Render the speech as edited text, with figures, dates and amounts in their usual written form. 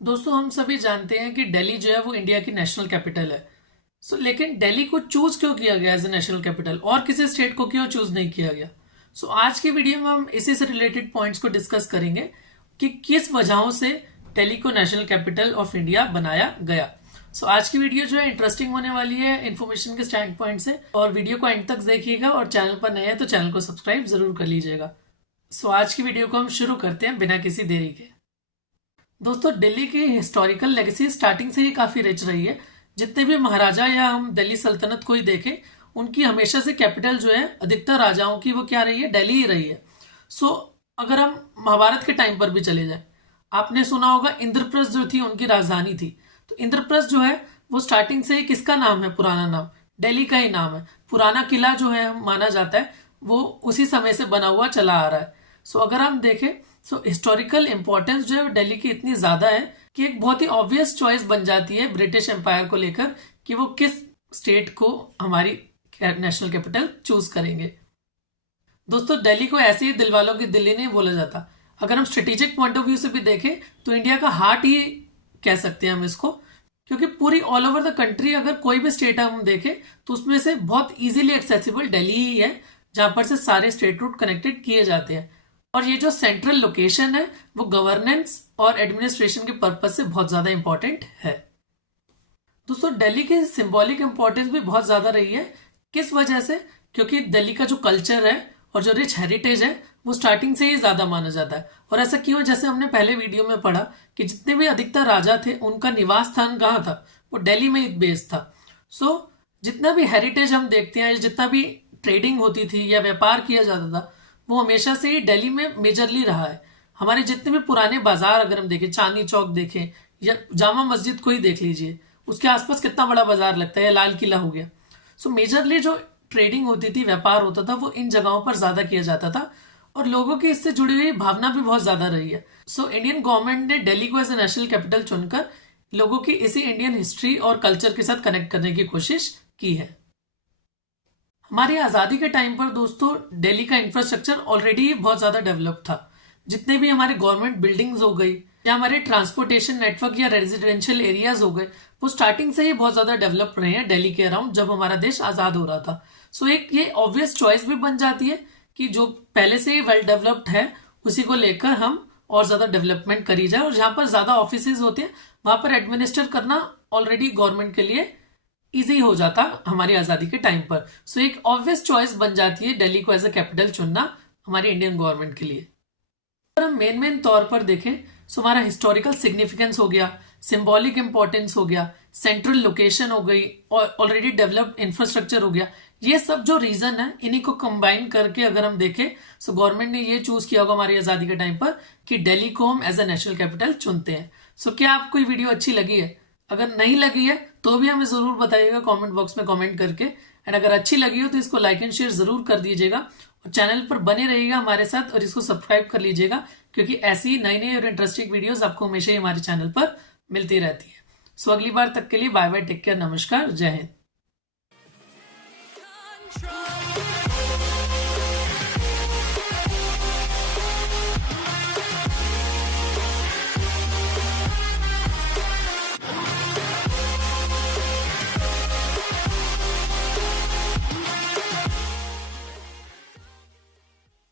दोस्तों हम सभी जानते हैं कि दिल्ली जो है वो इंडिया की नेशनल कैपिटल है। लेकिन दिल्ली को चूज क्यों किया गया एज ए नेशनल कैपिटल और किसी स्टेट को क्यों चूज नहीं किया गया। आज की वीडियो में हम इसी से रिलेटेड पॉइंट्स को डिस्कस करेंगे कि किस वजहों से दिल्ली को नेशनल कैपिटल ऑफ इंडिया बनाया गया। आज की वीडियो जो है इंटरेस्टिंग होने वाली है इन्फॉर्मेशन के स्टैंड पॉइंट से, और वीडियो को एंड तक देखिएगा और चैनल पर नए हैं तो चैनल को सब्सक्राइब जरूर कर लीजिएगा। आज की वीडियो को हम शुरू करते हैं बिना किसी देरी के। दोस्तों दिल्ली की हिस्टोरिकल लेगेसी स्टार्टिंग से ही काफी रिच रही है। जितने भी महाराजा या हम दिल्ली सल्तनत को ही देखें, उनकी हमेशा से कैपिटल जो है अधिकतर राजाओं की वो क्या रही है, दिल्ली ही रही है। अगर हम महाभारत के टाइम पर भी चले जाएं, आपने सुना होगा इंद्रप्रस्थ जो थी उनकी राजधानी थी। तो इंद्रप्रस्थ जो है वो स्टार्टिंग से ही किसका नाम है, पुराना नाम दिल्ली का ही नाम है। पुराना किला जो है माना जाता है वो उसी समय से बना हुआ चला आ रहा है। अगर हम देखें हिस्टोरिकल इंपॉर्टेंस जो है दिल्ली की इतनी ज्यादा है कि एक बहुत ही ऑब्वियस चॉइस बन जाती है ब्रिटिश एम्पायर को लेकर कि वो किस स्टेट को हमारी नेशनल कैपिटल चूज करेंगे। दोस्तों दिल्ली को ऐसे ही दिलवालों की दिल्ली नहीं बोला जाता। अगर हम स्ट्रेटेजिक पॉइंट ऑफ व्यू से भी देखें तो इंडिया का हार्ट ही कह सकते हैं हम इसको, क्योंकि पूरी ऑल ओवर द कंट्री अगर कोई भी स्टेट हम देखें तो उसमें से बहुत इजीली एक्सेसिबल दिल्ली ही है, जहां पर से सारे स्टेट रूट कनेक्टेड किए जाते हैं। और ये जो सेंट्रल लोकेशन है वो गवर्नेंस और एडमिनिस्ट्रेशन के पर्पज से बहुत ज्यादा इंपॉर्टेंट है। दोस्तों दिल्ली की सिंबॉलिक इंपॉर्टेंस भी बहुत ज्यादा रही है। किस वजह से? क्योंकि दिल्ली का जो कल्चर है और जो रिच हेरिटेज है वो स्टार्टिंग से ही ज्यादा माना जाता है। और ऐसा क्यों? जैसे हमने पहले वीडियो में पढ़ा कि जितने भी अधिकतर राजा थे उनका निवास स्थान कहाँ था, वो दिल्ली में ही बेस्ड था। जितना भी हेरिटेज हम देखते हैं, जितना भी ट्रेडिंग होती थी या व्यापार किया जाता था, वो हमेशा से ही दिल्ली में मेजरली रहा है। हमारे जितने भी पुराने बाजार अगर हम देखें, चांदनी चौक देखें या जामा मस्जिद को ही देख लीजिए, उसके आसपास कितना बड़ा बाजार लगता है, या लाल किला हो गया। मेजरली जो ट्रेडिंग होती थी, व्यापार होता था, वो इन जगहों पर ज्यादा किया जाता था और लोगों की इससे जुड़ी हुई भावना भी बहुत ज्यादा रही है। इंडियन गवर्नमेंट ने दिल्ली को एज ए नेशनल कैपिटल चुनकर लोगों की इसी इंडियन हिस्ट्री और कल्चर के साथ कनेक्ट करने की कोशिश की है। हमारी आजादी के टाइम पर दोस्तों दिल्ली का इंफ्रास्ट्रक्चर ऑलरेडी बहुत ज्यादा डेवलप था। जितने भी हमारे गवर्नमेंट बिल्डिंग्स हो गई या हमारे ट्रांसपोर्टेशन नेटवर्क या रेजिडेंशियल एरियाज हो गए, वो स्टार्टिंग से ही बहुत ज्यादा डेवलप रहे हैं दिल्ली के अराउंड, जब हमारा देश आजाद हो रहा था। एक ये ऑब्वियस चॉइस भी बन जाती है कि जो पहले से ही वेल डेवलप्ड है उसी को लेकर हम और ज्यादा डेवलपमेंट करी जाए, और जहां पर ज्यादा ऑफिसेज होते हैं वहां पर एडमिनिस्टर करना ऑलरेडी गवर्नमेंट के लिए इजी हो जाता हमारी आजादी के टाइम पर। एक ऑब्वियस चॉइस बन जाती है दिल्ली को एज अ कैपिटल चुनना हमारी इंडियन गवर्नमेंट के लिए। अगर हम मेन तौर पर देखें हमारा हिस्टोरिकल सिग्निफिकेंस हो गया, सिंबॉलिक इंपॉर्टेंस हो गया, सेंट्रल लोकेशन हो गई और ऑलरेडी डेवलप्ड इंफ्रास्ट्रक्चर हो गया। ये सब जो रीजन है इन्हीं को कंबाइन करके अगर हम देखें गवर्नमेंट ने ये चूज किया होगा हमारी आजादी के टाइम पर कि दिल्ली को हम एज अ नेशनल कैपिटल चुनते हैं। क्या आपको ये वीडियो अच्छी लगी है? अगर नहीं लगी है तो भी हमें जरूर बताइएगा कमेंट बॉक्स में कमेंट करके, एंड अगर अच्छी लगी हो तो इसको लाइक एंड शेयर जरूर कर दीजिएगा और चैनल पर बने रहिएगा हमारे साथ और इसको सब्सक्राइब कर लीजिएगा, क्योंकि ऐसी नई नई और इंटरेस्टिंग वीडियोस आपको हमेशा ही हमारे चैनल पर मिलती रहती है। अगली बार तक के लिए बाय बाय, टेक केयर, नमस्कार, जय हिंद।